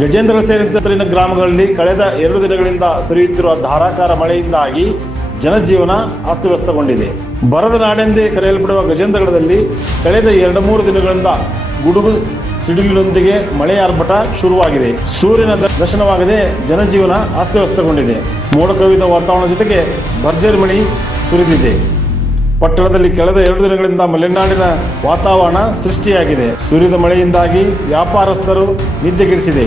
ಗಜೇಂದ್ರ ಸೇರಿದಂತೆ ಗ್ರಾಮಗಳಲ್ಲಿ ಕಳೆದ 2 ದಿನಗಳಿಂದ ಸುರಿಯುತ್ತಿರುವ ಧಾರಾಕಾರ ಮಳೆಯಿಂದಾಗಿ ಜನಜೀವನ ಅಸ್ತವ್ಯಸ್ತಗೊಂಡಿದೆ. ಬರದ ನಾಡೆಂದೇ ಕರೆಯಲ್ಪಡುವ ಗಜೇಂದ್ರಗಡದಲ್ಲಿ ಕಳೆದ 2-3 ದಿನಗಳಿಂದ ಗುಡುಗು ಸಿಡಿಲಿನೊಂದಿಗೆ ಮಳೆಯ ಆರ್ಭಟ ಶುರುವಾಗಿದೆ. ಸೂರ್ಯನ ದರ್ಶನವಾಗದೆ ಜನಜೀವನ ಅಸ್ತವ್ಯಸ್ತಗೊಂಡಿದೆ. ಮೋಡ ಕವಿದ ವಾತಾವರಣ ಜೊತೆಗೆ ಭರ್ಜರಿ ಮಳೆ ಸುರಿದಿದೆ. ಪಟ್ಟಣದಲ್ಲಿ ಕಳೆದ 2 ದಿನಗಳಿಂದ ಮಲೆನಾಡಿನ ವಾತಾವರಣ ಸೃಷ್ಟಿಯಾಗಿದೆ. ಸುರಿದ ಮಳೆಯಿಂದಾಗಿ ವ್ಯಾಪಾರಸ್ಥರು ನಿದ್ದೆಗೆಡಿಸಿದೆ.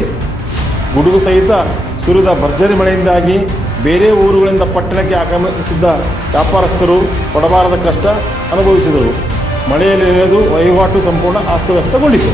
ಗುಡುಗು ಸಹಿತ ಸುರಿದ ಭರ್ಜರಿ ಮಳೆಯಿಂದಾಗಿ ಬೇರೆ ಊರುಗಳಿಂದ ಪಟ್ಟಣಕ್ಕೆ ಆಗಮಿಸಿದ್ದ ವ್ಯಾಪಾರಸ್ಥರು ಪಡಬಾರದ ಕಷ್ಟ ಅನುಭವಿಸಿದರು. ಮಳೆಯಲ್ಲಿ ನೆನೆದು ವಹಿವಾಟು ಸಂಪೂರ್ಣ ಅಸ್ತವ್ಯಸ್ತಗೊಂಡಿತು.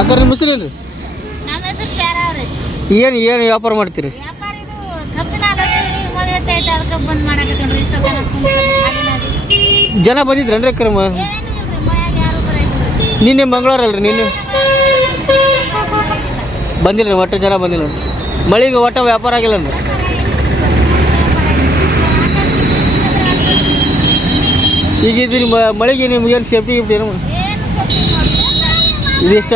ಅಕ್ಕರ ನಿಮ್ಮ ಹೆಸರು ಏನ್ರಿ? ನಮ್ಮ ಹೆಸರು ಸ್ಯಾರಾ ಅವ್ರಿ. ಏನು ವ್ಯಾಪಾರ ಮಾಡ್ತೀರಿ? ವ್ಯಾಪಾರ ಇದು ಕಬ್ಬಿನ ಆಲೋಚನೆ ಮಳೆ ಐತೆ ಅದಕ್ಕೆ ಬಂದ್ ಮಾಡಕತ್ತೀವಿ. ಇಷ್ಟ ಜನ ಬಂದಿದ್ರೇನ್ರಿ ಅಕ್ಕರ? ಏನಿಲ್ರಿ ಮನ್ಯಾಗ ಯಾರು ಬರೈತ್ರಿ. ನಿನ್ನೆ ಮಂಗಳವಾರ ಅಲ್ರಿ, ನಿನ್ನೆ ಬಂದಿಲ್ಲ ಒಟ್ಟು ಜನ ಬಂದಿಲ್ಲ. ಮಳೆಗೆ ಒಟ್ಟು ವ್ಯಾಪಾರ ಆಗಿಲ್ಲ ಅಂದ್ರೆ ಈಗ ಇದು ಮಳೆಗೆ ನಿಮ್ಗೆ ಏನು ಸೇಫ್ಟಿ ಗಿಫ್ಟಿ ಏನು ಏನು ಇದು ಇಷ್ಟ